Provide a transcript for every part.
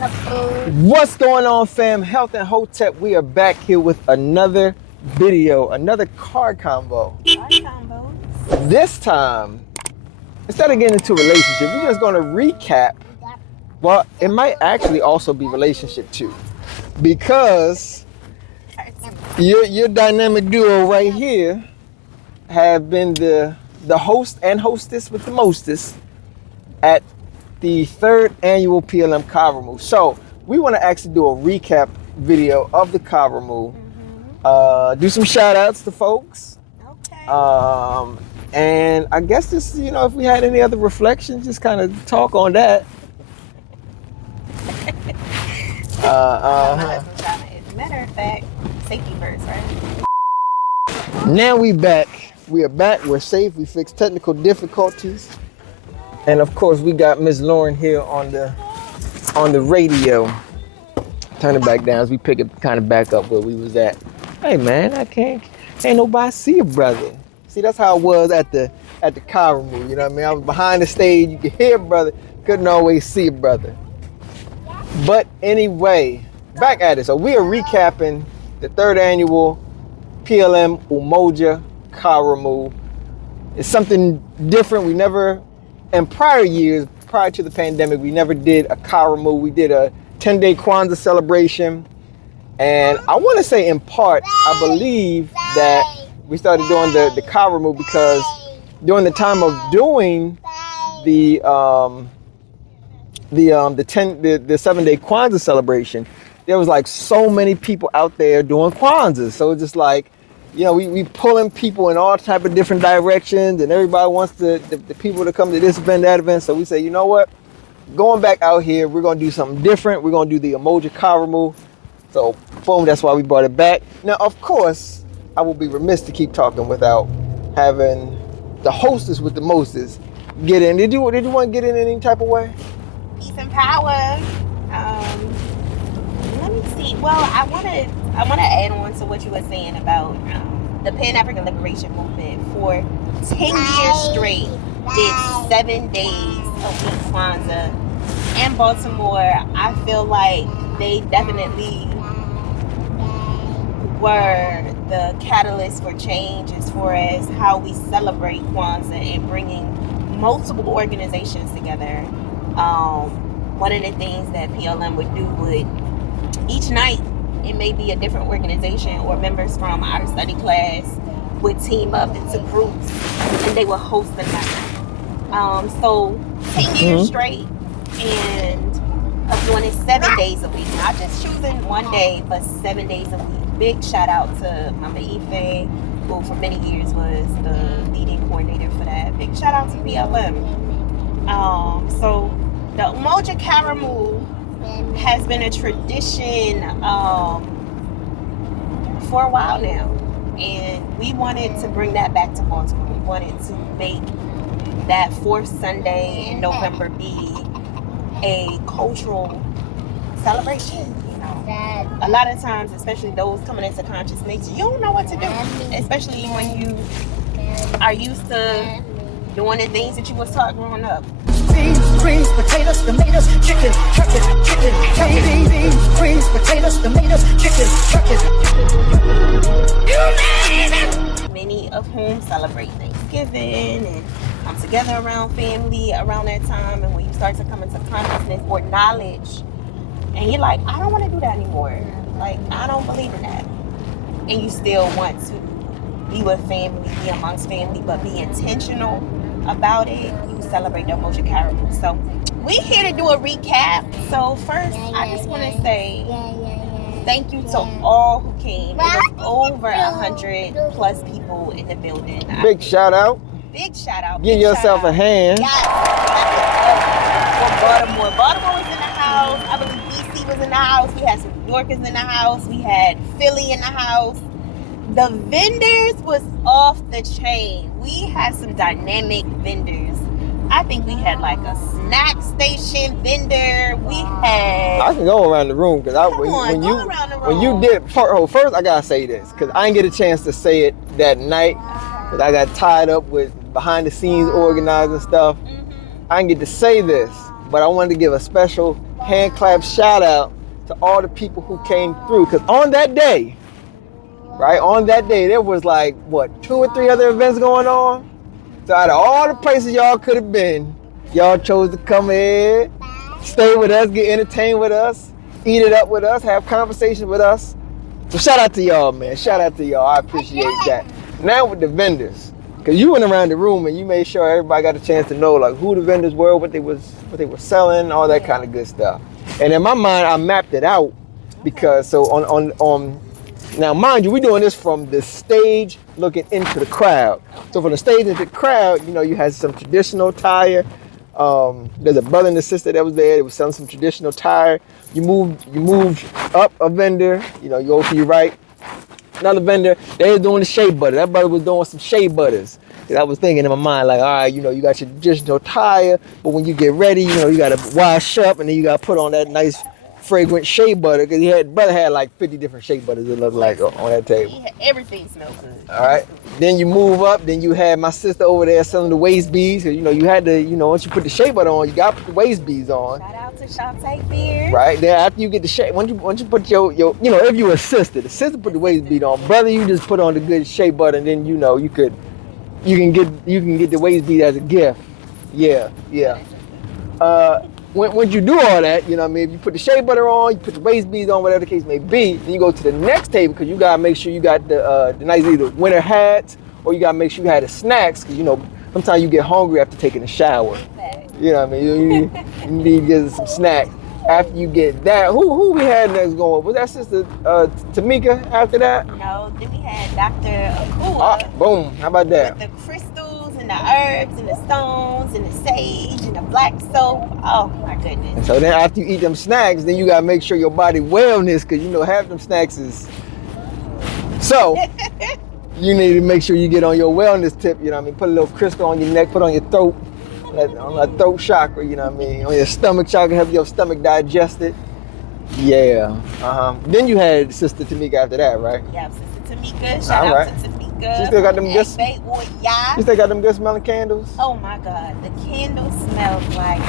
What's going on, fam? Health and Hotep. We are back here with another video, another car convo. This time, instead of getting into a relationship, we're just going to recap. Well, it might actually also be relationship too, because your dynamic duo right here have been the host and hostess with the mostest at the 3rd annual PLM Karamu. So we want to actually do a recap video of the Karamu, do some shout outs to folks. Okay. And I guess just, if we had any other reflections, just kind of talk on that. As a matter of fact, safety first, right? Now we back. We are back. We're safe. We fixed technical difficulties. And of course, we got Miss Lauren here on the radio. Turn it back down as we pick it kind of back up where we was at. Hey man, ain't nobody see a brother. See, that's how it was at the Karamu, you know what I mean? I was behind the stage, you could hear a brother, couldn't always see a brother. But anyway, back at it. So we are recapping the 3rd annual PLM Umoja Karamu. It's something different. We never, in prior years, prior to the pandemic, we never did a Karamu. We did a 10-day Kwanzaa celebration. And I want to say in part, I believe that we started doing the Karamu because during the time of doing the 7-day Kwanzaa celebration, there was like so many people out there doing Kwanzaa. So it's just like, we pulling people in all type of different directions, and everybody wants the people to come to this event, that event. So we say, you know what? Going back out here, we're gonna do something different. We're gonna do the Umoja Karamu. So boom, that's why we brought it back. Now, of course, I will be remiss to keep talking without having the hostess with the mostest get in. Did you want to get in any type of way? Peace and power. Let me see. Well, I want to add on to what you were saying about the Pan-African Liberation Movement. For 10 years straight, did 7 days of week Kwanzaa in Baltimore. I feel like they definitely were the catalyst for change as far as how we celebrate Kwanzaa and bringing multiple organizations together. One of the things that PLM would do each night, it may be a different organization or members from our study class would team up into groups and they would host the night. So 10 years straight and of doing it 7 days a week, not just choosing one day, but 7 days a week. Big shout out to Mama Ife, who for many years was the leading coordinator for that. Big shout out to PLM. So the Umoja Karamu has been a tradition for a while now, and we wanted to bring that back to Baltimore. We wanted to make that 4th Sunday in November be a cultural celebration. A lot of times, especially those coming into consciousness, you don't know what to do, especially when you are used to doing the things that you was taught growing up. Beans, greens, potatoes, tomatoes, chicken, turkey, beans, greens, potatoes, tomatoes, chicken, turkey. You name it. Many of whom celebrate Thanksgiving and come together around family around that time. And when you start to come into consciousness or knowledge, and you're like, I don't want to do that anymore. Like, I don't believe in that. And you still want to be with family, be amongst family, but be intentional about it. You celebrate the Umoja Karamu. So we're here to do a recap. So first, I just want to say thank you to all who came. It was over 100 plus people in the building. Big shout out. Big shout out. Give yourself a hand. Yes. For Baltimore. Baltimore was in the house. I believe DC was in the house. We had some New Yorkers in the house. We had Philly in the house. The vendors was off the chain. We had some dynamic vendors. I think we had like a snack station vendor. We had. I can go around the room because when you did first, I gotta say this because I didn't get a chance to say it that night because I got tied up with behind the scenes organizing stuff. I didn't get to say this, but I wanted to give a special hand clap shout out to all the people who came through. Because on that day, there was like, what, 2 or 3 other events going on? So out of all the places y'all could have been, y'all chose to come in, stay with us, get entertained with us, eat it up with us, have conversations with us. So shout out to y'all, man. Shout out to y'all. I appreciate that. Now with the vendors, because you went around the room and you made sure everybody got a chance to know like who the vendors were, what they were selling, all that kind of good stuff. And in my mind, I mapped it out because so on now mind you, we're doing this from the stage looking into the crowd. So from the stage into the crowd, you know, you had some traditional attire. There's a brother and a sister that was there. They were selling some traditional attire. You moved up a vendor. You know, you go to your right. Another vendor, they was doing the shea butter. That brother was doing some shea butters. And I was thinking in my mind, like, all right, you know, you got your traditional attire, but when you get ready, you know, you got to wash up and then you got to put on that nice fragrant shea butter because brother had like 50 different shea butters it looked like on that table. Everything smelled good. All right. Then you move up. Then you had my sister over there selling the waist beads. Cause you know you had to, you know, once you put the shea butter on, you got to put the waist beads on. Shout out to Shantae Beard. Right. Then after you get the shea, once you put your you know, if you assisted, the sister put the waist bead on. Brother, you just put on the good shea butter, and then you know you can get the waist bead as a gift. Yeah. When you do all that, you know what I mean, if you put the shea butter on, you put the waist beads on, whatever the case may be, then you go to the next table because you got to make sure you got the nice either winter hats or you got to make sure you had the snacks because, you know, sometimes you get hungry after taking a shower. You know what I mean? You need to get some snacks. After you get that, who we had next going? Was that sister Tamika after that? No, then we had Dr. Akua. Boom. How about that? With the crystals and the herbs and the stones and the sage and the black soap. Oh my goodness. And so then after you eat them snacks, then you gotta make sure your body wellness, cause you know half them snacks is. So you need to make sure you get on your wellness tip. You know what I mean? Put a little crystal on your neck, put on your throat, on that throat chakra. You know what I mean? On your stomach chakra, help your stomach digest it. Yeah. Then you had Sister Tamika after that, right? Yeah, Sister Tamika. Shout out to Tamika. She still got them good. She still got them good smelling candles. Oh my God, the candles smelled like.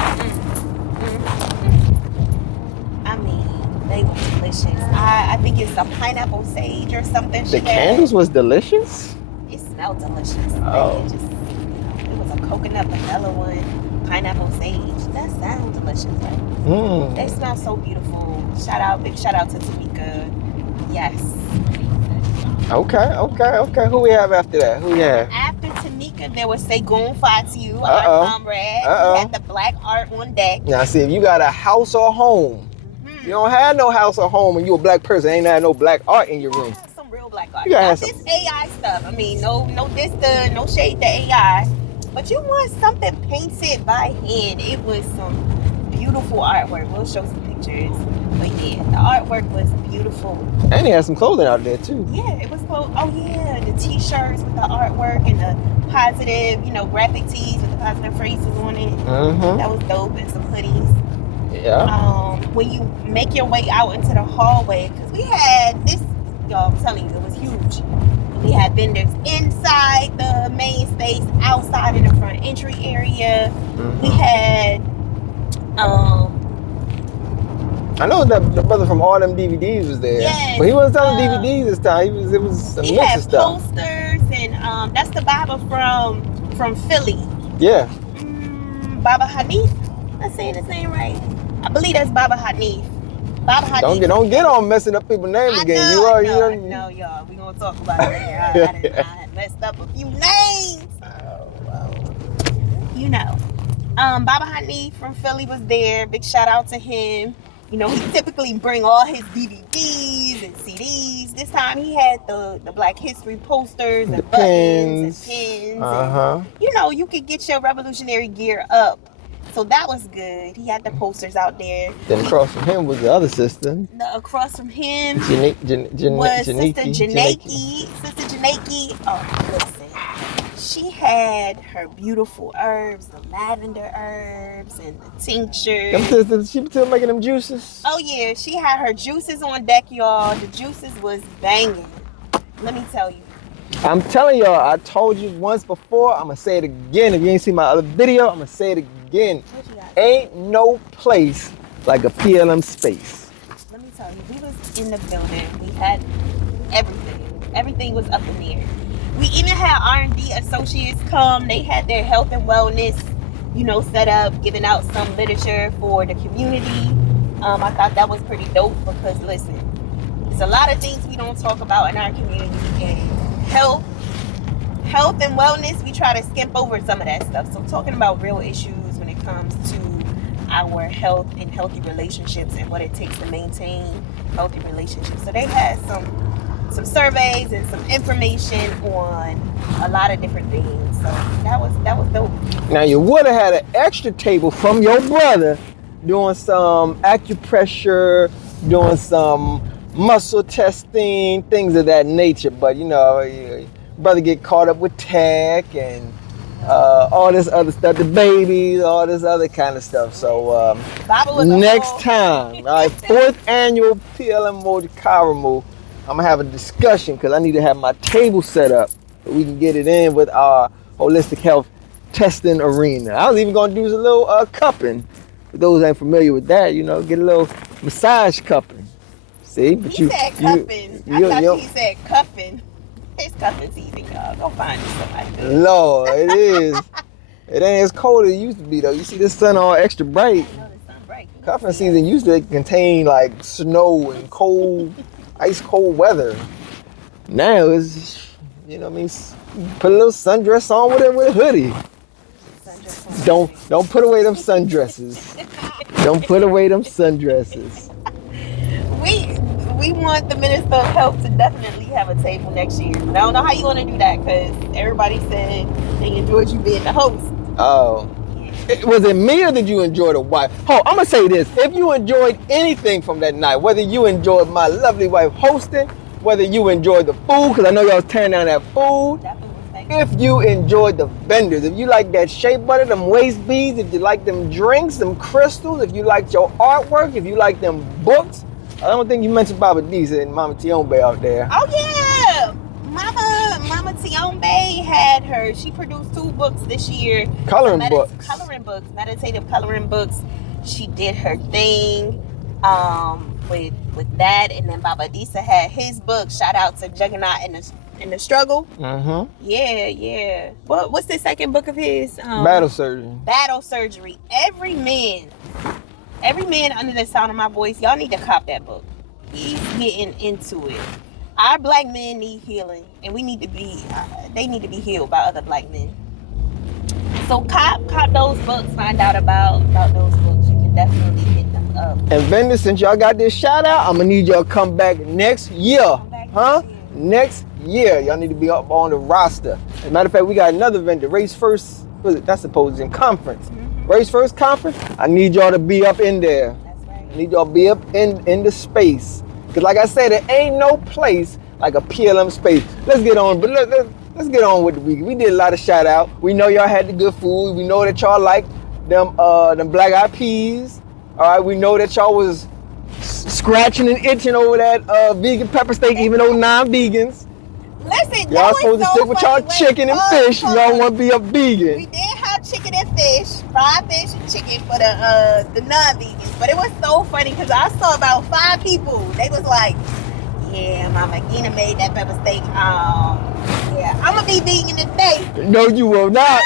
I mean, they were delicious. I think it's a pineapple sage or something. The candles was delicious. It smelled delicious. Oh. It was a coconut vanilla one, pineapple sage. That sounds delicious. Right? They smell so beautiful. Big shout out to Tamika. Yes. Okay. Who we have after that? Who we have? After Tamika, there was Segun Fatu, our comrade. He had the black art on deck. Now, see, if you got a house or home, you don't have no house or home, and you a black person, ain't had no black art in your room. Some real black art. You gotta have this AI stuff. I mean, no shade to AI, but you want something painted by hand. It was some beautiful artwork. We'll show some pictures. But yeah, the artwork was beautiful. And he had some clothing out there too. Yeah, it was cool. Oh yeah, the t-shirts with the artwork and the positive, you know, graphic tees with the positive phrases on it. That was dope. And some hoodies. Yeah. When you make your way out into the hallway, because we had this, y'all, I'm telling you, it was huge. We had vendors inside the main space, outside in the front entry area. We had I know that the brother from all them DVDs was there. Yes, but he wasn't selling DVDs this time. It was a mix of stuff. Posters and that's the Baba from Philly. Yeah. Baba Hanif. I'm saying his name right. I believe that's Baba Hanif. Baba Hanif. Don't get on messing up people's names again. No, y'all. We gonna talk about it later. I messed up a few names. Oh, wow. You know. Baba Hanif from Philly was there. Big shout out to him. You know, he typically bring all his DVDs and CDs. This time he had the Black History posters and buttons and pins. And, you know, you could get your revolutionary gear up. So that was good. He had the posters out there. Then across from him was the other sister. Across from him was Sister Janaki. Sister Janaki. Oh, listen. She had her beautiful herbs, the lavender herbs and the tinctures. Them sisters, she still making them juices? Oh yeah, she had her juices on deck, y'all. The juices was banging. Let me tell you. I'm telling y'all, I told you once before, I'm gonna say it again. If you ain't seen my other video, I'm gonna say it again. Ain't no place like a PLM space? Let me tell you, we was in the building. We had everything. Everything was up in the air. We even had R&D associates come. They had their health and wellness, set up, giving out some literature for the community. I thought that was pretty dope because, listen, there's a lot of things we don't talk about in our community. And health and wellness, we try to skip over some of that stuff. So talking about real issues when it comes to our health and healthy relationships and what it takes to maintain healthy relationships. So they had some surveys and some information on a lot of different things. So that was dope. Now you would have had an extra table from your brother doing some acupressure, doing some muscle testing, things of that nature. But brother get caught up with tech and all this other stuff, the babies, all this other kind of stuff. So next time, all right, 4th annual PLM Umoja Karamu, I'm gonna have a discussion because I need to have my table set up so we can get it in with our holistic health testing arena. I was even gonna do a little cupping. For those who ain't familiar with that, get a little massage cupping. See, but he said cupping. I thought he said cuffing. It's cuffing season, y'all. Go find somebody. Lord, it is. It ain't as cold as it used to be, though. You see this sun all extra bright. I know the sun bright. Cuffing season used to contain like snow and cold, ice cold weather. Now it's, put a little sundress on with it with a hoodie. Don't put away them sundresses. Don't put away them sundresses. We want the Minister of Health to definitely have a table next year. But I don't know how you want to do that because everybody said they enjoyed you being the host. Oh. Was it me or did you enjoy the wife? Oh, I'm going to say this. If you enjoyed anything from that night, whether you enjoyed my lovely wife hosting, whether you enjoyed the food, because I know y'all was tearing down that food. If you enjoyed the vendors, if you like that shea butter, them waist beads, if you like them drinks, them crystals, if you liked your artwork, if you like them books, I don't think you mentioned Baba Disa and Mama Tiombe out there. Oh yeah, Mama Tiombe had she produced 2 books this year. Coloring books, meditative coloring books. She did her thing with that, and then Baba Disa had his book. Shout out to Juggernaut in the Struggle. Mm-hmm. Yeah. What's the second book of his? Battle Surgery. Battle Surgery. Every man under the sound of my voice, y'all need to cop that book. He's getting into it. Our black men need healing, and they need to be healed by other black men. So cop those books, find out about those books. You can definitely hit them up. And vendors, since y'all got this shout out, I'm gonna need y'all to come back next year. Next year, y'all need to be up on the roster. As a matter of fact, we got another vendor, Race First, that's supposed in conference. Race First Conference, I need y'all to be up in there. That's right. I need y'all to be up in the space. Because like I said, there ain't no place like a PLM space. Let's get on, but let's get on with the week. We did a lot of shout out. We know y'all had the good food. We know that y'all like them black eyed peas. All right, we know that y'all was scratching and itching over that vegan pepper steak, even though non-vegans. Listen, y'all supposed to stick with y'all chicken and fish. Y'all want to be a vegan. We did have chicken and fish, fried fish and chicken for the non-vegans. But it was so funny because I saw about 5 people. They was like, yeah, Mama Gina made that pepper steak. Yeah, I'm going to be vegan today. No, you will not.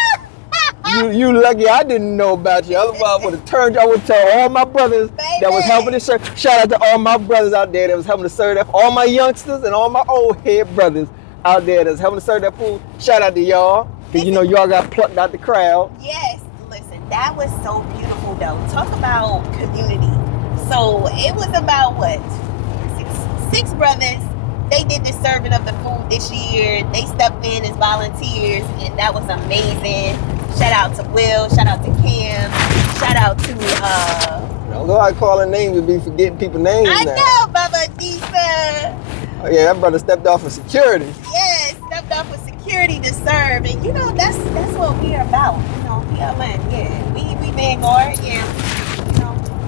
You lucky I didn't know about you. Otherwise, I would have turned. I would tell all my brothers that was helping to serve. Shout out to all my brothers out there that was helping to serve that. All my youngsters and all my old head brothers out there that's helping to serve that food. Shout out to y'all. Because y'all got plucked out the crowd. Yes. Listen, that was so beautiful though. Talk about community. So it was about what? Six brothers. They did the serving of the food this year. They stepped in as volunteers and that was amazing. Shout out to Will, shout out to Kim, shout out to Don't go out calling names and be forgetting people's names I now. know, Baba Disa. Oh yeah, that brother stepped off for security. Yes, stepped off for security to serve. And that's what we are about. PLN, yeah. We vanguard, yeah.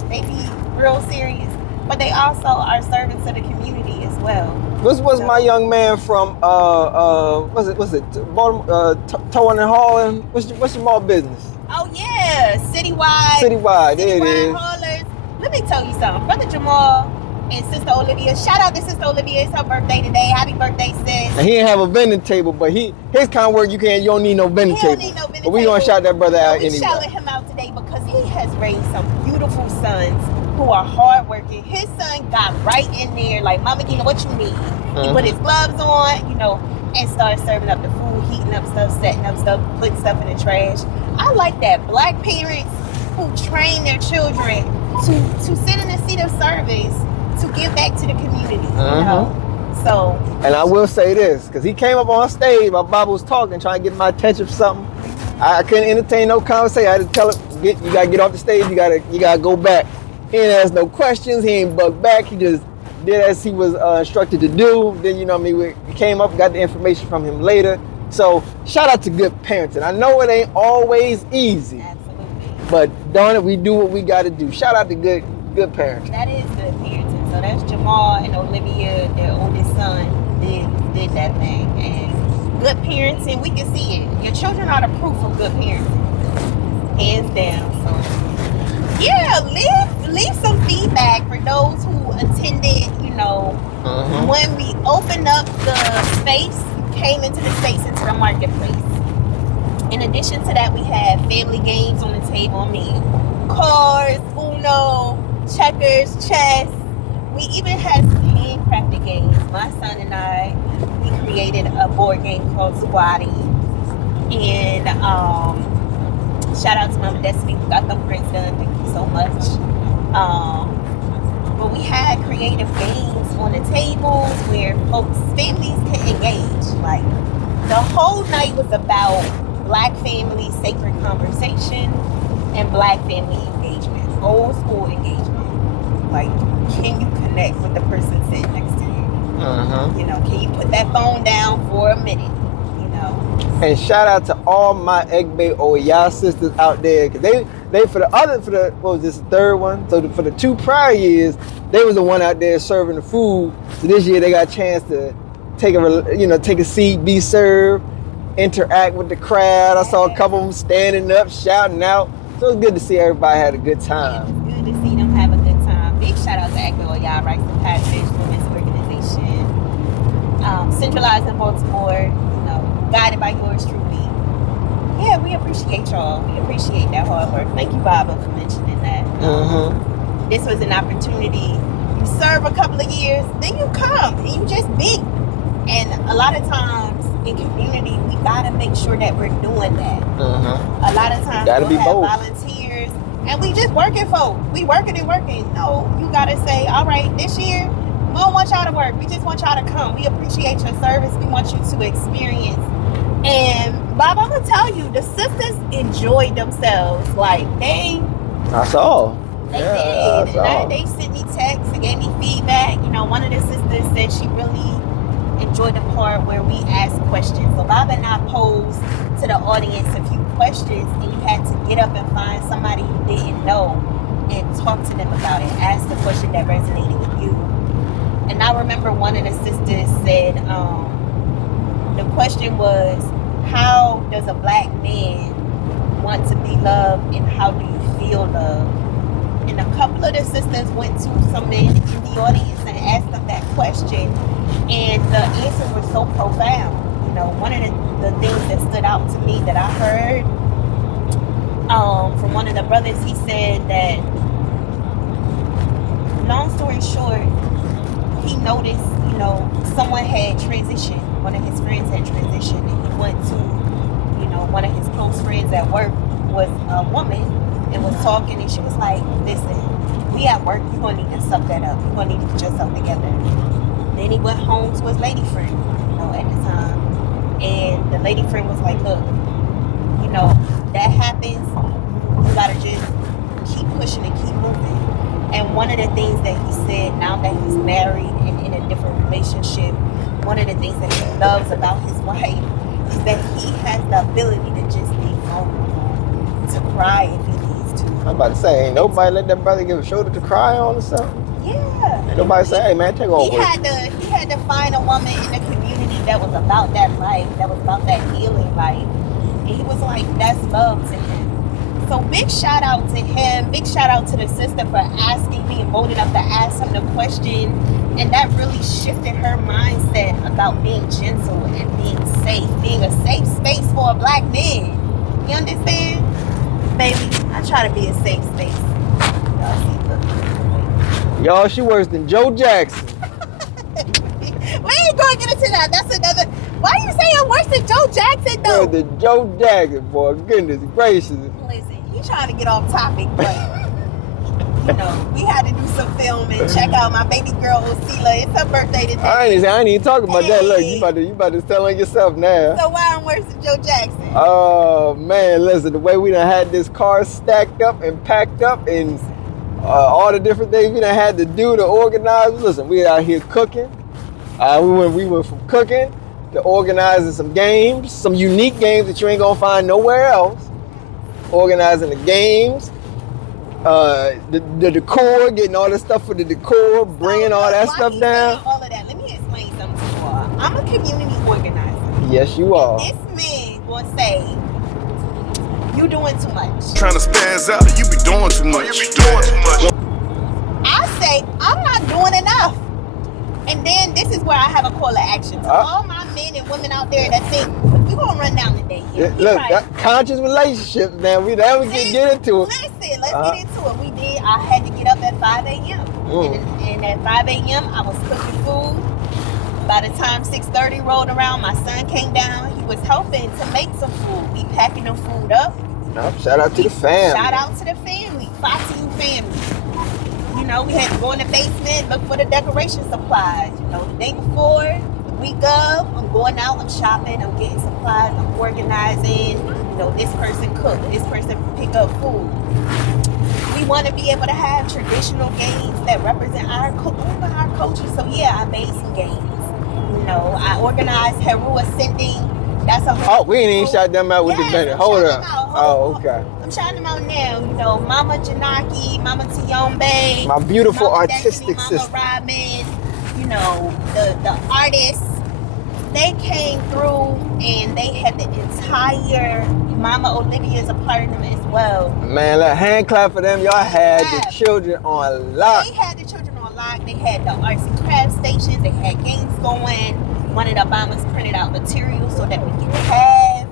They be real serious. But they also are serving to the community as well. What's my young man from what's it Baltimore, Towing and Hauling? What's your mall business? Oh yeah, Citywide. There it is. Haulers. let me tell you something. Brother Jamal and Sister Olivia, shout out to Sister Olivia. It's her birthday today. Happy birthday, sis. And he didn't have a vending table, but his kind of work you don't need no vending table. He don't need no vending but we gonna shout that brother out anyway. We shouting him out today because he has raised some beautiful sons who are hardworking. His son got right in there, like, Mama Gina, what you need? He put his gloves on, and started serving up the food, heating up stuff, setting up stuff, putting stuff in the trash. I like that. Black parents who train their children to sit in the seat of service, to give back to the community, So. And I will say this, because he came up on stage, my Baba was talking, trying to get my attention for something. I couldn't entertain no conversation. I had to tell him, you gotta get off the stage, you gotta go back. He didn't ask no questions, he ain't bugged back, he just did as he was instructed to do. Then, we came up, got the information from him later. So, shout out to good parenting. I know it ain't always easy. Absolutely. But darn it, we do what we gotta do. Shout out to good parenting. That is good parenting. So that's Jamal and Olivia, their oldest son, did that thing. And good parenting, we can see it. Your children are the proof of good parenting. Hands down. So yeah, leave some feedback for those who attended, when we opened up the space, came into the space, into the marketplace. In addition to that, we had family games on the table. Cards, Uno, checkers, chess. We even had some handcrafted games. My son and I, we created a board game called Squatty. And shout out to Mama Destiny who got them prints done. Thank you so much. But we had creative games on the tables where families can engage. Like, the whole night was about Black family sacred conversation and Black family engagement, old school engagement. Like, can you connect with the person sitting next to you? Can you put that phone down for a minute? And shout out to all my Egbe Oya sisters out there, because they for the what was this, the third one? So for the 2 prior years, they was the one out there serving the food. So this year they got a chance to take a seat, be served, interact with the crowd. I saw a couple of them standing up, shouting out. So it's good to see everybody had a good time. It's good to see them have a good time. Big shout out to Egbe Oya Rights and Passage Women's Organization, centralized in Baltimore. Guided by yours truly. Yeah, we appreciate y'all. We appreciate that hard work. Thank you, Baba, for mentioning that. This was an opportunity. You serve a couple of years, then you come and you just be. And a lot of times in community, we gotta make sure that we're doing that. A lot of times we'll have volunteers and we just working for. We working and working. No, you gotta say, all right, this year, we don't want y'all to work. We just want y'all to come. We appreciate your service. We want you to experience. And Bob, I'm gonna tell you, the sisters enjoyed themselves. Like I saw. They did. And they sent me texts and gave me feedback. One of the sisters said she really enjoyed the part where we asked questions. So Bob and I posed to the audience a few questions, and you had to get up and find somebody you didn't know and talk to them about it. Ask the question that resonated with you. And I remember one of the sisters said, the question was, how does a Black man want to be loved and how do you feel loved? And a couple of the sisters went to some men in the audience and asked them that question. And the answer was so profound. One of the things that stood out to me that I heard from one of the brothers, he said that, long story short, he noticed, someone had transitioned. One of his friends had transitioned, and he went to, one of his close friends at work was a woman and was talking, and she was like, listen, we at work, you're going to need to suck that up. You're going to need to get yourself together. Then he went home to his lady friend, at the time. And the lady friend was like, look, that happens. You got to just keep pushing and keep moving. And one of the things that he said, now that he's married and in a different relationship, one of the things that he loves about his wife is that he has the ability to just be vulnerable, to cry if he needs to. I'm about to say, ain't nobody let that brother give a shoulder to cry on or something? Yeah. Ain't nobody say, hey man, take over. He had to find a woman in the community that was about that life, that was about that healing life. And he was like, that's love to him. So big shout out to him. Big shout out to the sister for asking, being bold enough to ask him the question. And that really shifted her mindset about being gentle and being safe. Being a safe space for a black man. You understand? Baby, I try to be a safe space. Y'all see, look. Y'all, she worse than Joe Jackson. We ain't gonna get into that. That's another. Why you say I'm worse than Joe Jackson though? Worse than Joe Jackson, boy. Goodness gracious. Listen, he trying to get off topic, but you know, we had to do some filming. Check out my baby girl Osila. It's her birthday today. I ain't even talking about that. Look, you about to tell on yourself now. So why I'm worse than Joe Jackson? Oh man, listen, the way we done had this car stacked up and packed up and all the different things we done had to do to organize. Listen, we out here cooking. We went from cooking to organizing some games, some unique games that you ain't gonna find nowhere else. Organizing the games, the decor, getting all the stuff for the decor, bringing all that stuff down. All of that. Let me explain something to you all. I'm a community organizer. Yes, you are. This man will say, you doing too much. Trying to spaz out, you be doing too much. I say, I'm not doing enough. And then this is where I have a call to action to all my men and women out there that think, we're going to run down today. Yeah, look, that conscious relationships, man. We get into it. Listen, let's get into it. We did. I had to get up at 5 a.m. And at 5 a.m., I was cooking food. By the time 6:30 rolled around, my son came down. He was helping to make some food. We packing the food up. Shout out to the family. Shout out to the family. Fatu family. You know, we had to go in the basement, look for the decoration supplies. You know, the day before, the week of, I'm going out, I'm shopping, I'm getting supplies, I'm organizing. You know, this person cook, this person pick up food. We want to be able to have traditional games that represent our culture. So yeah, I made some games. You know, I organized Heru Ascending. That's a whole. Oh, we ain't even shot them out with the minute. Hold up. Oh, okay. I'm shouting them out now. You know, Mama Janaki, Mama Tiyombe, my beautiful Mama artistic Destiny, sister. Mama Robin, you know, the artists, they came through and they had the entire Mama Olivia's a part of them as well. Man, look, hand clap for them. Y'all had the children on lock. They had the children on lock. They had the arts and crafts stations. They had games going. One of the Obamas printed out materials so that we can have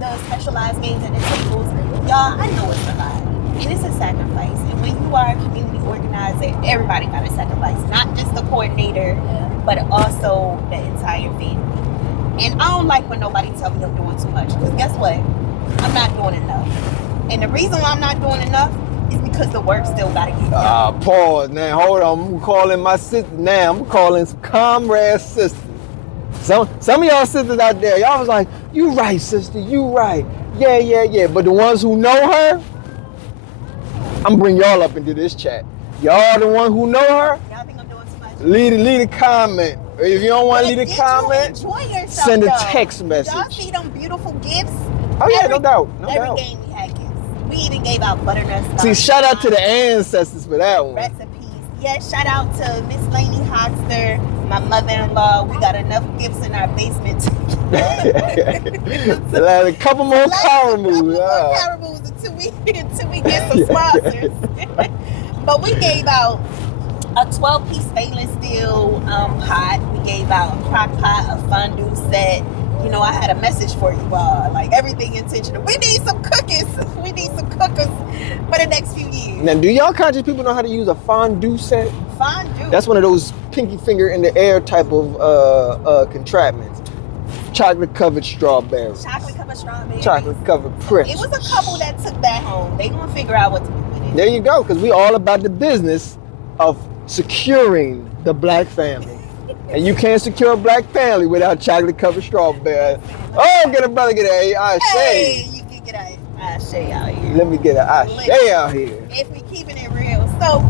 the specialized games at the tables. Y'all, I know it's a lot. And it's a sacrifice. And when you are a community organizer, everybody got to sacrifice. Not just the coordinator, but also the entire family. And I don't like when nobody tell me I'm doing too much. Because guess what? I'm not doing enough. And the reason why I'm not doing enough is because the work still got to get done. Pause. Now, hold on. I'm calling my sister now. I'm calling some comrade sisters. Some of y'all sisters out there, y'all was like, you right, sister, you right. Yeah. But the ones who know her, I'm bring y'all up into this chat. Y'all the one who know her, Y'all think I'm doing too much? leave a comment. If you don't want to leave a comment, enjoy yourself, send a text message. Y'all see them beautiful gifts? Oh yeah, no doubt. Every game we had gifts. We even gave out butternut. See, shout out to the ancestors for that one. Recipes. Yes, shout out to Miss Lainey Hoxter, my mother-in-law. We got enough gifts in our basement. A couple more Karamu. Karamus until we get some sponsors. But we gave out a 12-piece stainless steel pot. We gave out a crock pot, a fondue set. You know, I had a message for you all. Like, everything intentional. We need some cookies. We need some cookers for the next few years. Now, do y'all conscious people know how to use a fondue set? Fondue. That's one of those pinky finger in the air type of contraptions. Chocolate covered strawberries. Chocolate covered strawberries. Chocolate covered pretzels. It was a couple that took that home. They gonna figure out what to do with it. There you go, because we all about the business of securing the black family. And you can't secure a black family without chocolate covered strawberries. Oh, get a brother, get a Ashe. Hey, you can get a Ashe out here. Let me get an Ashe out here. If we keeping it real. So,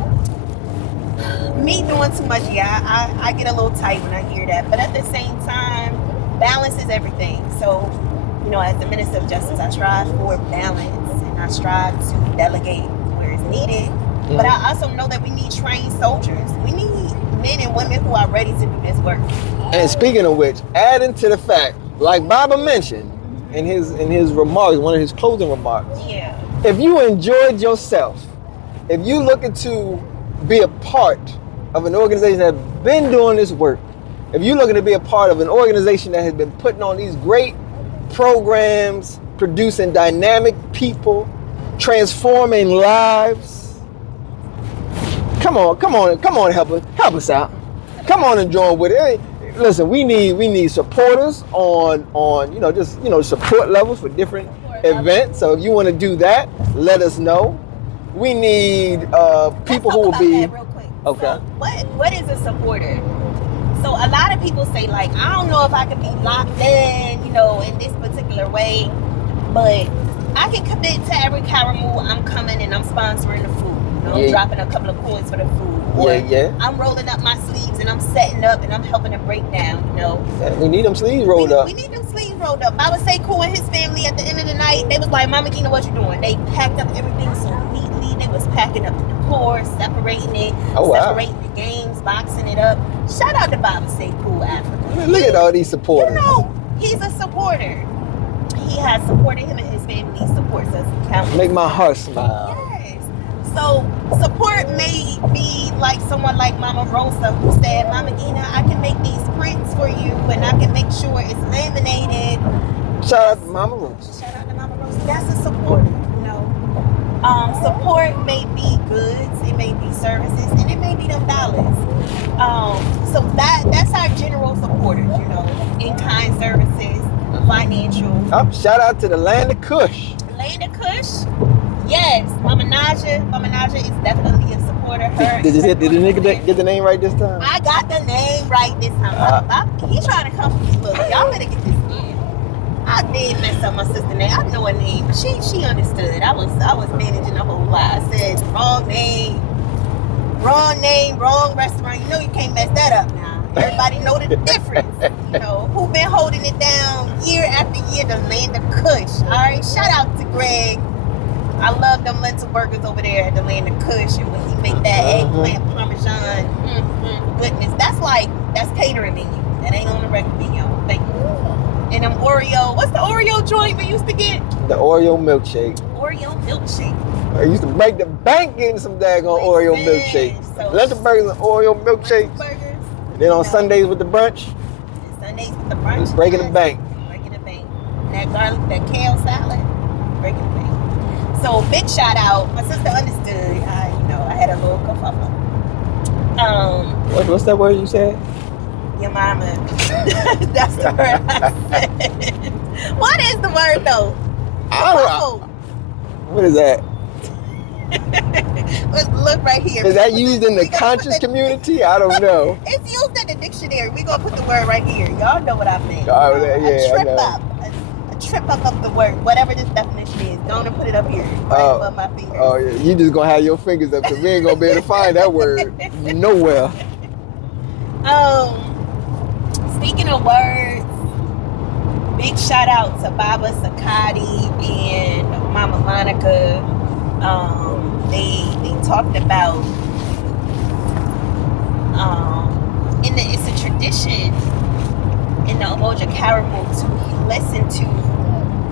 me doing too much, yeah, I get a little tight when I hear that. But at the same time, balance is everything. So, you know, as the Minister of Justice, I strive for balance and I strive to delegate where it's needed. Mm-hmm. But I also know that we need trained soldiers. We need men and women who are ready to do this work. And speaking of which, adding to the fact, like Baba mentioned in his remarks, one of his closing remarks, yeah, if you enjoyed yourself, if you looking to be a part of an organization that's been doing this work, if you're looking to be a part of an organization that has been putting on these great programs, producing dynamic people, transforming lives, come on, help us out. Come on and join with it. Hey, listen, we need supporters on just support levels for different events. So if you want to do that, let us know. We need people who will be real quick. okay. So what is a supporter? So a lot of people say, like, I don't know if I can be locked in, in this particular way, but I can commit to every Karamu I'm coming and I'm sponsoring the food. I'm dropping a couple of coins for the food. Or I'm rolling up my sleeves and I'm setting up and I'm helping to break down, We need them sleeves rolled up. We need them sleeves rolled up. I would say Cool and his family at the end of the night, they was like, Mama Gina, what you doing? They packed up everything so neatly. They was packing up the decor, separating it, separating the games, boxing it up. Shout out to Baba Say Cool Africa. Look at all these supporters. He's a supporter. He has supported him and his family. He supports us. Make my heart smile. Yes. So support may be like someone like Mama Rosa who said, Mama Gina, I can make these prints for you and I can make sure it's laminated. Shout out to Mama Rosa. Shout out to Mama Rosa. That's a supporter, Support may be goods, it may be services, and it may be them dollars. So that's our general supporters, in-kind services, financial. Shout out to the Land of Kush. Land of Kush? Yes. Mama Naja is definitely a supporter. Did the nigga get the name right this time? I got the name right this time. He's trying to come for me. Look, y'all better get this in. I did mess up my sister's name. I know her name. She understood. I was managing the whole lot. I said wrong name, wrong restaurant. You can't mess that up now. Everybody know the difference. Who been holding it down year after year, the Land of Kush. All right, shout out to Greg. I love them lentil burgers over there at the Land of Kush, and when he make that eggplant parmesan, goodness, that's catering menu. That ain't on the regular menu. Thank you. And them Oreo, what's the Oreo joint we used to get? The Oreo milkshake. Oreo milkshake. I used to break the bank getting some daggone Oreo milkshake. Lunch burgers and Oreo milkshakes. Burgers. Then on Sundays with the brunch. Just breaking the bank. Breaking the bank. And that garlic, that kale salad, breaking the bank. So big shout out. My sister understood. I had a little kerfuffle. What's that word you said? Your mama. That's the word I said. What is the word though? Kerfuffle. What is that? Look right here. Is that used in the conscious community? I don't know. It's used in the dictionary. We're going to put the word right here. Y'all know what I mean. Oh, a trip up. A trip up of the word. Whatever this definition is. Don't put it up here. Right above my fingers. Oh, yeah. You just going to have your fingers up because we ain't going to be able to find that word nowhere. Speaking of words, big shout out to Baba Sakati and Mama Monica. They talked about it's a tradition in the Umoja Karamu to listen to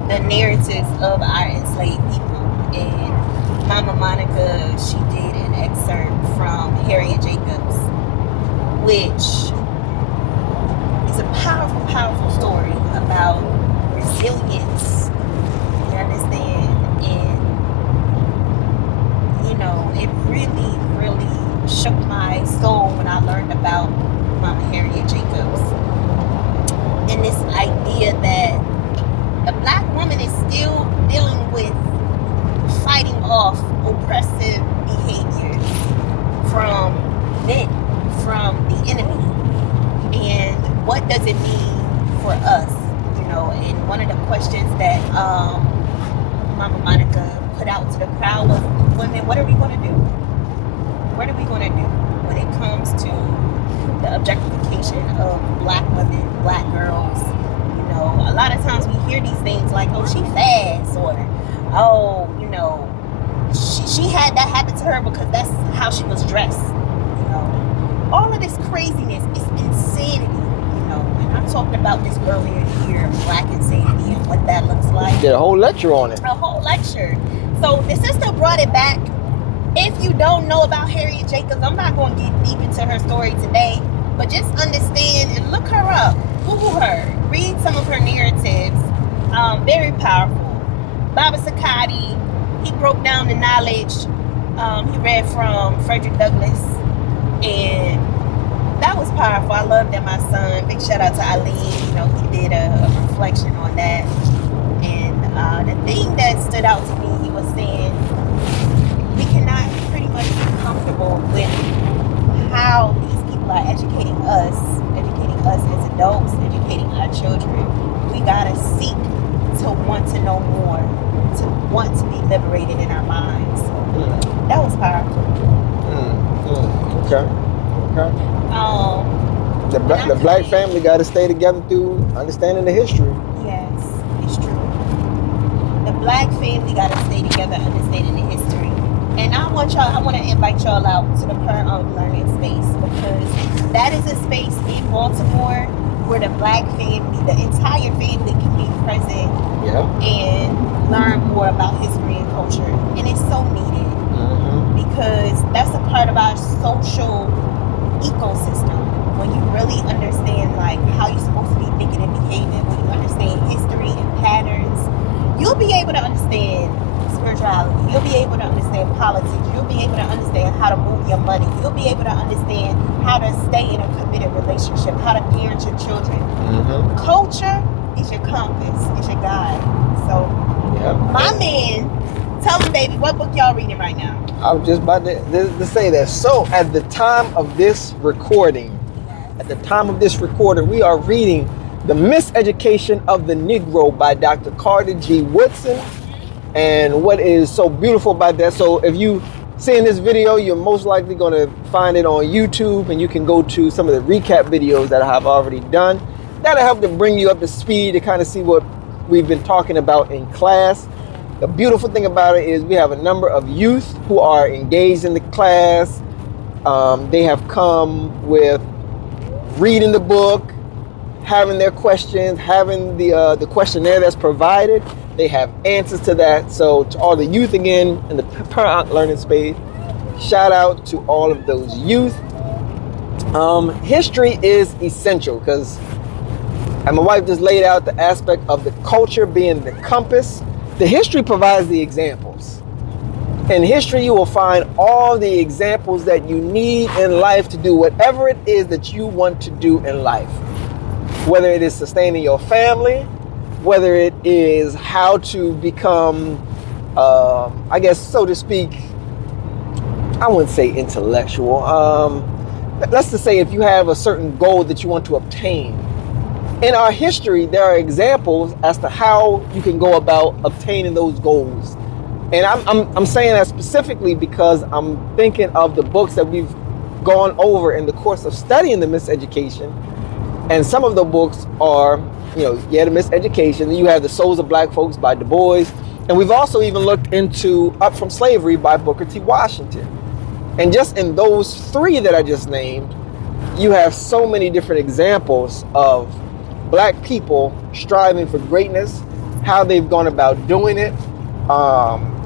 the narratives of our enslaved people. And Mama Monica, she did an excerpt from Harriet Jacobs, which is a powerful, powerful story about resilience. You understand? And it really, really shook my soul when I learned about Mama Harriet Jacobs. And this idea that the black woman is still dealing with fighting off oppressive behaviors from men, from the enemy. And what does it mean for us? And one of the questions that Mama Monica put out to the crowd was, women, what are we going to do? What are we going to do when it comes to the objectification of black women, black girls? A lot of times we hear these things like, oh, she fast, or, oh, she had that happen to her because that's how she was dressed. All of this craziness is insanity. And I talked about this earlier here, black insanity, and what that looks like. You did a whole lecture on it. A whole lecture. So the sister brought it back. If you don't know about Harriet Jacobs, I'm not going to get deep into her story today, but just understand and look her up. Google her. Read some of her narratives. Very powerful. Baba Sakati, he broke down the knowledge. He read from Frederick Douglass, and that was powerful. I love that my son, big shout out to Ali, you know, he did a reflection on that. And the thing that stood out to me, he was saying, we cannot pretty much be comfortable with how these people are educating us as adults, educating our children. We gotta seek to want to know more, to want to be liberated in our minds. So that was powerful. Okay. The black family got to stay together through understanding the history. Yes, it's true. The black family got to stay together, understanding the history. And I want to invite y'all out to the learning space, because that is a space in Baltimore where the black family, the entire family, can be present and learn more about history and culture. And it's so needed because that's a part of our social ecosystem. When you really understand like how you're supposed to be thinking and behaving, when you understand history and patterns, you'll be able to understand spirituality. You'll be able to understand politics. You'll be able to understand how to move your money. You'll be able to understand how to stay in a committed relationship, how to parent your children. Culture is your compass, it's your guide. So, my man, tell me, baby, what book y'all reading right now? I was just about to say that. So, at the time of this recording, we are reading The Miseducation of the Negro by Dr. Carter G. Woodson. And what is so beautiful about that, so if you seeing this video, you're most likely going to find it on YouTube, and you can go to some of the recap videos that I have already done. That'll help to bring you up to speed to kind of see what we've been talking about in class. The beautiful thing about it is we have a number of youth who are engaged in the class. They have come with reading the book, having their questions, having the questionnaire that's provided. They have answers to that. So to all the youth again in the parent learning space, shout out to all of those youth. History is essential because, and my wife just laid out the aspect of the culture being the compass. The history provides the examples. In history, you will find all the examples that you need in life to do whatever it is that you want to do in life. Whether it is sustaining your family, whether it is how to become, I guess, so to speak, I wouldn't say intellectual. Let's just say if you have a certain goal that you want to obtain. In our history, there are examples as to how you can go about obtaining those goals. And I'm saying that specifically because I'm thinking of the books that we've gone over in the course of studying the miseducation. And some of the books are, the miseducation. Then you have The Souls of Black Folks by Du Bois. And we've also even looked into Up From Slavery by Booker T. Washington. And just in those three that I just named, you have so many different examples of black people striving for greatness, how they've gone about doing it,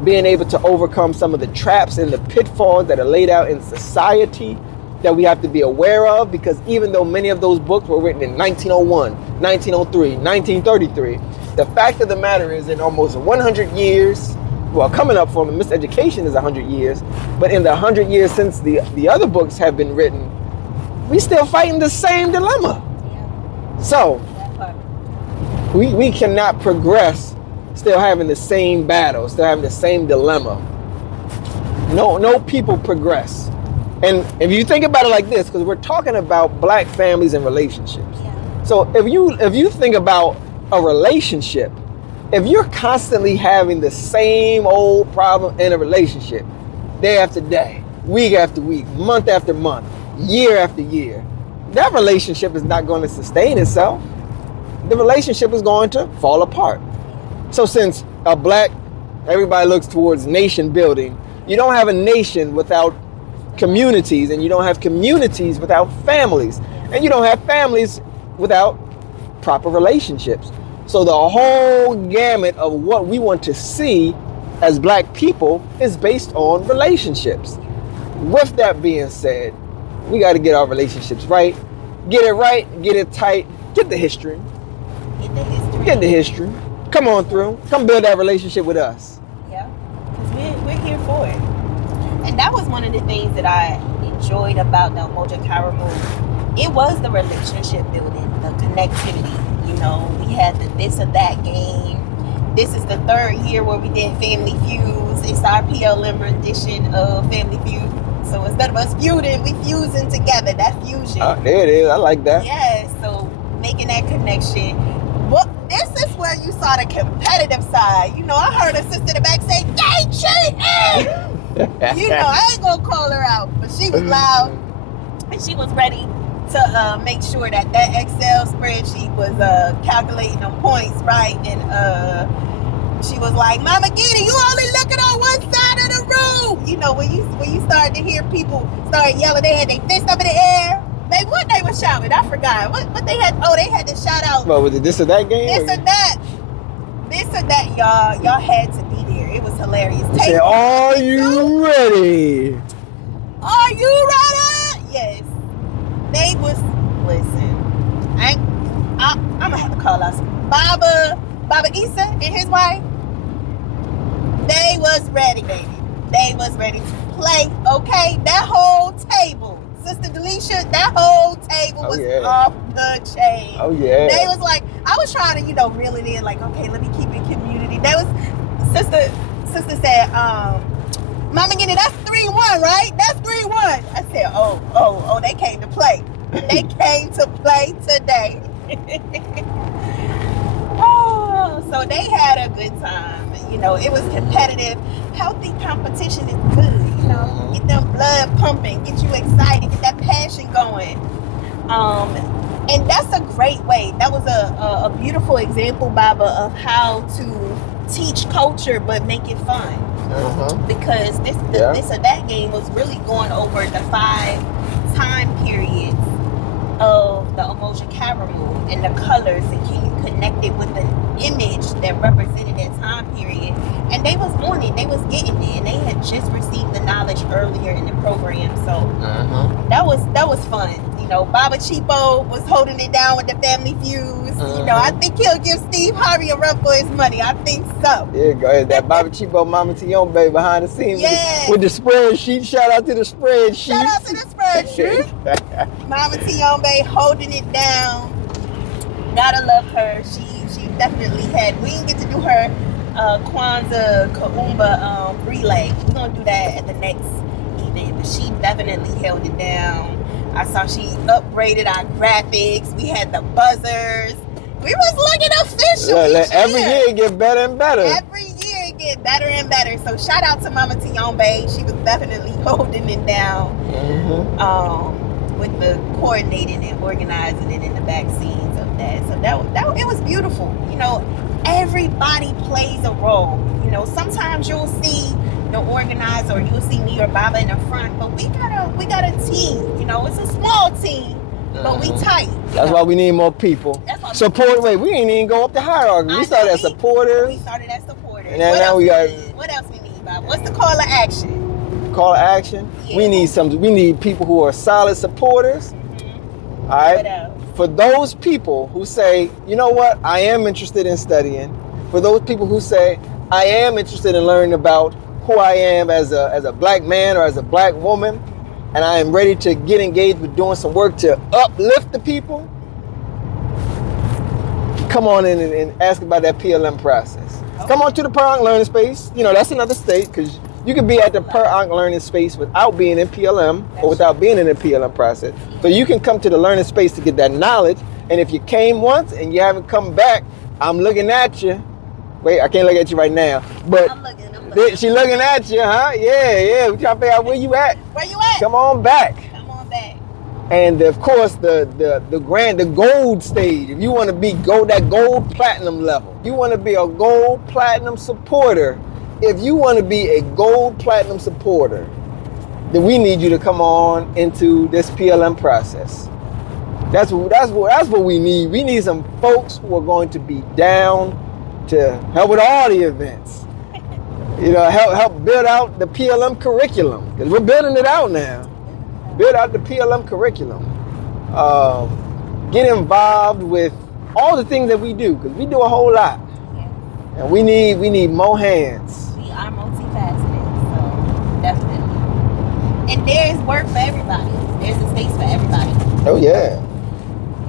being able to overcome some of the traps and the pitfalls that are laid out in society that we have to be aware of, because even though many of those books were written in 1901, 1903, 1933, the fact of the matter is in almost 100 years, well, coming up for the miseducation is 100 years, but in the 100 years since the other books have been written, we still fighting the same dilemma. So, we cannot progress still having the same battle, still having the same dilemma. No people progress. And if you think about it like this, because we're talking about black families and relationships. So if you think about a relationship, if you're constantly having the same old problem in a relationship, day after day, week after week, month after month, year after year, that relationship is not going to sustain itself. The relationship is going to fall apart. So since everybody looks towards nation building, you don't have a nation without communities, and you don't have communities without families, and you don't have families without proper relationships. So the whole gamut of what we want to see as black people is based on relationships. With that being said, we got to get our relationships right. Get it right, get it tight, get the history. Get the history. Get the history. Come on through. Come build that relationship with us. Yeah, because we're here for it. And that was one of the things that I enjoyed about the Umoja Karamu. It was the relationship building, the connectivity. You know, we had the this or that game. This is the third year where we did Family Feuds. It's our PLM rendition of Family Feud. So instead of us feuding, we fusing together. That fusion. There it is. I like that. Yeah, so making that connection. Well, this is where you saw the competitive side. You know, I heard a sister in the back say, "They cheating!" You know, I ain't gonna call her out, but she was loud and she was ready to make sure that Excel spreadsheet was calculating the points right. And she was like, "Mama Gita, you only looking on one side of the room." You know, when you started to hear people start yelling, they had their fist up in the air. Maybe what they were shouting, I forgot. What they had? Oh, they had to shout out. Well, was it this or that game? This or that. This or that, y'all. Y'all had to be there. It was hilarious. They said, "Are you ready?" Are you ready? Yes. They was, listen, I'm gonna have to call us Baba Issa and his wife. They was ready, baby. They was ready to play. Okay, that whole table, Sister Delisha, that whole table was off the chain. Oh yeah. They was like, I was trying to, reel it in, like, okay, let me keep it community. They was, sister said, Mama Gina, that's 3-1, right? That's 3-1. I said, oh, they came to play. They came to play today. So they had a good time. It was competitive. Healthy competition is good. Get them blood pumping, get you excited, get that passion going. And that's a great way. That was a beautiful example, Baba, of how to teach culture but make it fun. Because this or that game was really going over the 5 time periods of the Umoja Karamu and the colors, and can you connect it with the image that represented that time period. And they was on it, they was getting it, and they had just received the knowledge earlier in the program. So that was fun. Baba Chipo was holding it down with the Family Feuds. I think he'll give Steve Harvey a run for his money. I think so. Yeah, go ahead. That Baba Chipo, Mama Tiombe behind the scenes with the spreadsheet. Shout out to the spreadsheet. Shout out to the spreadsheet. Mama Tiombe holding it down. Gotta love her. She definitely had. We didn't get to do her Kwanzaa Kaumba relay. We're gonna do that at the next event. But she definitely held it down. I saw she upgraded our graphics. We had the buzzers. We was looking official. Every year it get better and better. Every year it get better and better. So shout out to Mama Tiombe. She was definitely holding it down. With the coordinating and organizing it in the back scenes of that. So that it was beautiful. Everybody plays a role. Sometimes you'll see the organizer, or you'll see me or Baba in the front, but we got a team. It's a small team, but we tight. That's why we need more people. Support. Wait, we ain't even go up the hierarchy. We started as supporters. We started as supporters. And now we got. What else we need, Baba? What's the call to action? Call to action. Yeah. We need people who are solid supporters. All right. What else? For those people who say, you know what, I am interested in studying. For those people who say, I am interested in learning about who I am as a black man or as a black woman, and I am ready to get engaged with doing some work to uplift the people, come on in and ask about that PLM process. Okay. Come on to the Per Ankh Learning Space. That's another state, because you can be at the Per Ankh Learning Space without being in PLM or without being in the PLM process. So you can come to the learning space to get that knowledge. And if you came once and you haven't come back, I'm looking at you. Wait, I can't look at you right now. But I'm looking. She looking at you, huh? Yeah. We trying to figure out where you at. Where you at? Come on back. Come on back. And of course, the gold stage. If you want to be that gold platinum level, you want to be a gold platinum supporter. If you want to be a gold platinum supporter, then we need you to come on into this PLM process. That's what we need. We need some folks who are going to be down to help with all the events. You know, help build out the PLM curriculum, because we're building it out now. Build out the PLM curriculum. Get involved with all the things that we do, because we do a whole lot, and we need more hands. We are multifaceted, so definitely. And there's work for everybody. There's a space for everybody. Oh yeah.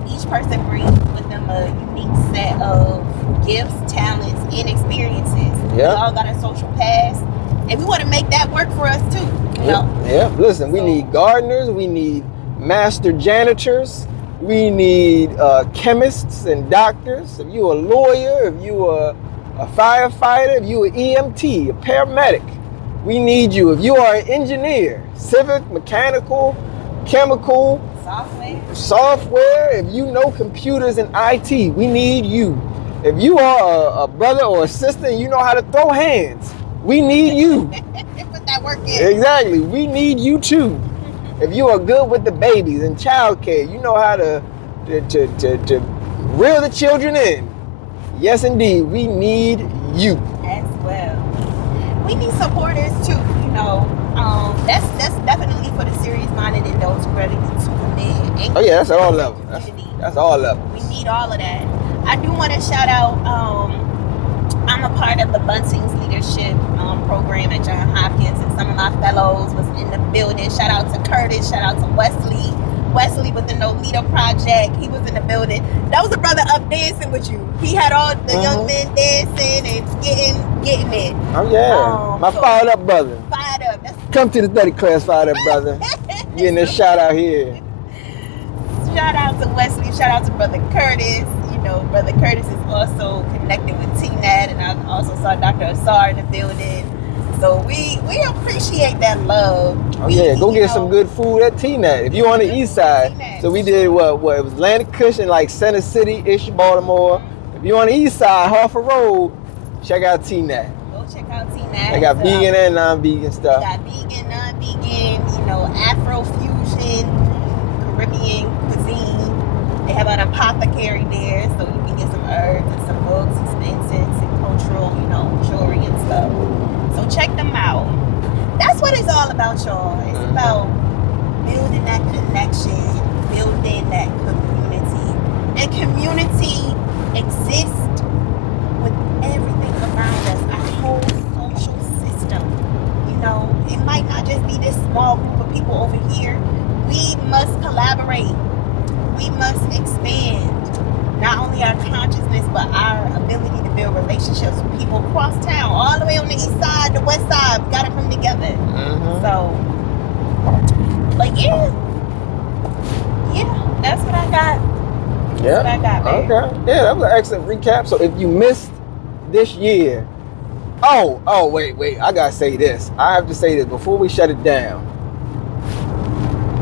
Each person brings with them a unique set of gifts, talents, and experiences. We all got a social past, and we want to make that work for us too. You know? Yeah. Listen, we need gardeners, we need master janitors, we need chemists and doctors. If you're a lawyer, if you are a firefighter, if you are EMT, a paramedic, we need you. If you are an engineer, civic, mechanical, chemical, software, if you know computers and IT, we need you. If you are a brother or a sister and you know how to throw hands, we need you. Put that work in. Exactly, we need you too. If you are good with the babies and childcare, you know how to reel the children in. Yes, indeed, we need you. As well. We need supporters too, you know. That's definitely for the serious-minded and those who are ready to commit. Oh yeah, that's all levels. That's all levels. We need all of that. I do want to shout out, I'm a part of the Buntings Leadership program at Johns Hopkins, and some of my fellows was in the building. Shout out to Curtis, shout out to Wesley. Wesley with the No Leader Project, he was in the building. That was a brother up dancing with you. He had all the young men dancing and getting it. Oh yeah, my fired up brother. Fired up. Come to the study class, fired up brother. Getting this shout out here. Shout out to Wesley, shout out to Brother Curtis. You know, Brother Curtis is also connected with TNAT, and I also saw Dr. Asar in the building. So we appreciate that love. Oh yeah, go get some good food at TNAT if you on the east side. So we did what it was Atlantic Cushion, like Center City-ish, Baltimore. If you on the east side, Harford Road, check out TNAT. Go check out TNAT. They got vegan and non-vegan stuff. They got vegan, non-vegan, you know, Afro-fusion, Caribbean cuisine. They have an apothecary there, so you can get some herbs and some books and some incense and cultural, you know, jewelry and stuff. So check them out. That's what it's all about, y'all. It's about building that connection, building that community. And community exists with everything around us, our whole social system. You know, it might not just be this small group of people over here. We must collaborate. We must expand not only our consciousness, but our ability to build relationships with people across town, all the way on the east side, the west side. We gotta come together. So, but yeah, that's what I got. That's what I got, man. Okay. Yeah, that was an excellent recap. So if you missed this year, wait, I gotta say this. I have to say this before we shut it down.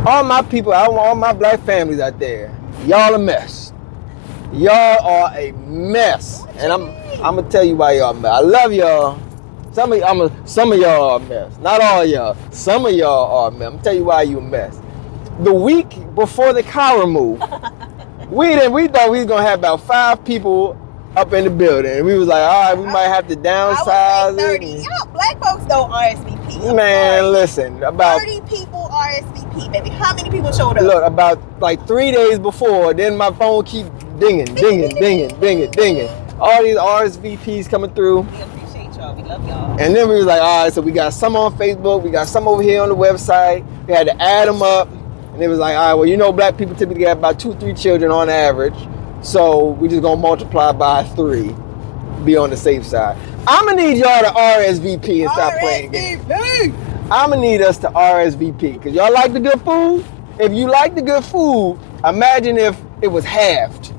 All my people, all my black families out there, y'all a mess. Y'all are a mess, and I'm gonna tell you why y'all a mess. I love y'all. Some of y'all are a mess. Not all y'all. Some of y'all are a mess. I'm gonna tell you why you a mess. The week before the Karamu, we thought we was gonna have about 5 people up in the building, and we was like, all right, we might have to downsize I would say 30. it. Y'all, black folks don't RSVP. Man, listen, about 30 people RSVP, baby. How many people showed up? Look, about like 3 days before, then my phone keep dinging. All these RSVPs coming through. We appreciate y'all. We love y'all. And then we was like, all right, so we got some on Facebook, we got some over here on the website. We had to add them up. And it was like, all right, well, you know, black people typically have about 2-3 children on average. So we just gonna multiply by 3, be on the safe side. I'm gonna need y'all to RSVP and stop playing games. I'm gonna need us to RSVP, because y'all like the good food. If you like the good food, imagine if it was halved.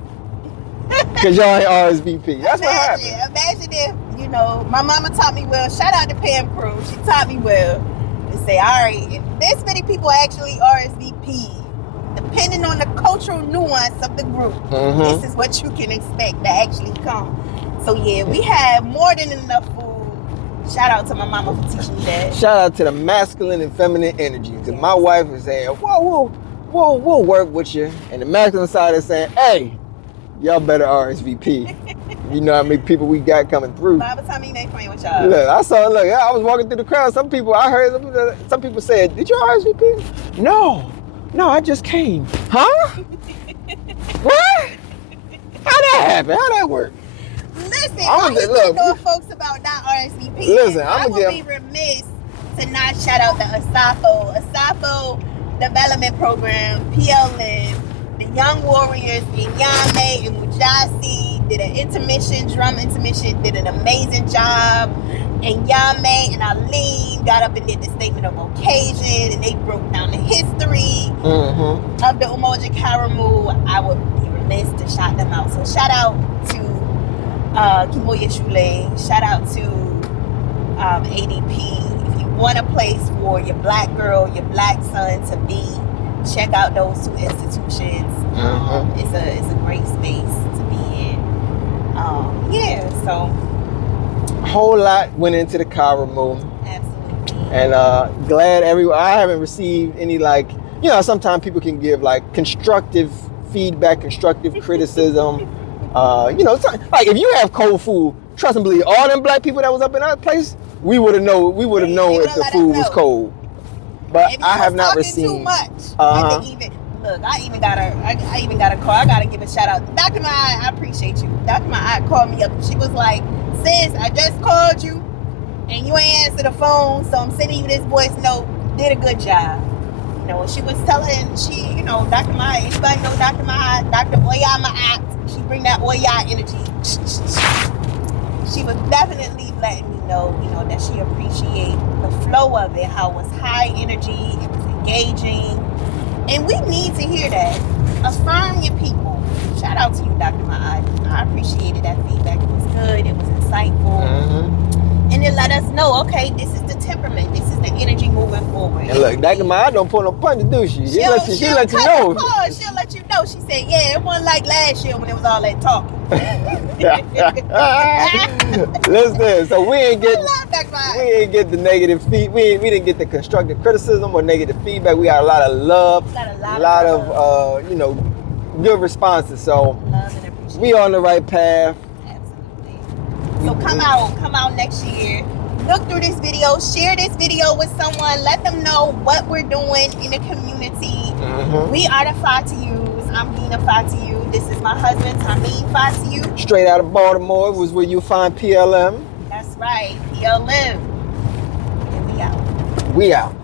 Because y'all ain't RSVP. That's what happened. Imagine if, you know, my mama taught me well. Shout out to Pam Cruz. She taught me well to say, all right, if this many people actually RSVP, depending on the cultural nuance of the group, this is what you can expect to actually come. So yeah, we have more than enough food. Shout out to my mama for teaching me that. Shout out to the masculine and feminine energy. Because my wife is saying, we'll work with you. And the masculine side is saying, hey, y'all better RSVP. You know how many people we got coming through. By the time you ain't playing with y'all. Look, I was walking through the crowd. Some people said, "Did you RSVP?" No, I just came. Huh? What? How that happen? How that work? Listen, I'm I look, know folks about not RSVP. Listen, I would be remiss to not shout out the ASAFO Development Program, PLM, the Young Warriors in Yame and Mujasi did an drum intermission, did an amazing job. And Yame and Aline got up and did the statement of occasion, and they broke down the history of the Umoja Karamu. I would be remiss to shout them out. So shout out to Kimoya Shule, shout out to ADP. If you want a place for your black girl, your black son to be, check out those two institutions. It's a great space to be in. So a whole lot went into the Karamu. Absolutely. And glad I haven't received any sometimes people can give constructive feedback, constructive criticism. Like if you have cold food, trust and believe, all them black people that was up in that place, we would have known if the food was cold. But I have not received too much. I even got a call. I gotta give a shout out. Dr. Ma'ai, I appreciate you. Dr. Ma'ai called me up. She was like, "Sis, I just called you and you ain't answer the phone, so I'm sending you this voice note. Did a good job." She was telling Dr. Ma'ai, anybody know Dr. Ma'ai, Dr. Oya Ma'at, she bring that Oya energy. She was definitely letting me know, that she appreciated the flow of it, how it was high energy, it was engaging. And we need to hear that. Affirm your people. Shout out to you, Dr. Ma'ai. I appreciated that feedback. It was good, it was insightful. And it let us know, okay, this is the temperament, this is the energy moving forward. And look, Dr. Ma'ai don't pull no punches, do she? She'll let you know. She'll let you know. She said, yeah, it wasn't like last year when it was all that talking. Listen, so we ain't get the negative feedback. We didn't get the constructive criticism or negative feedback. We got a lot of love, a lot of good responses. So we on the right path. So come out next year. Look through this video, share this video with someone, let them know what we're doing in the community. We are the Fatiyus. I'm Dina Fatiyu. This is my husband, Tamim Fatiyu. Straight out of Baltimore was where you find PLM. That's right, PLM. And we out. We out.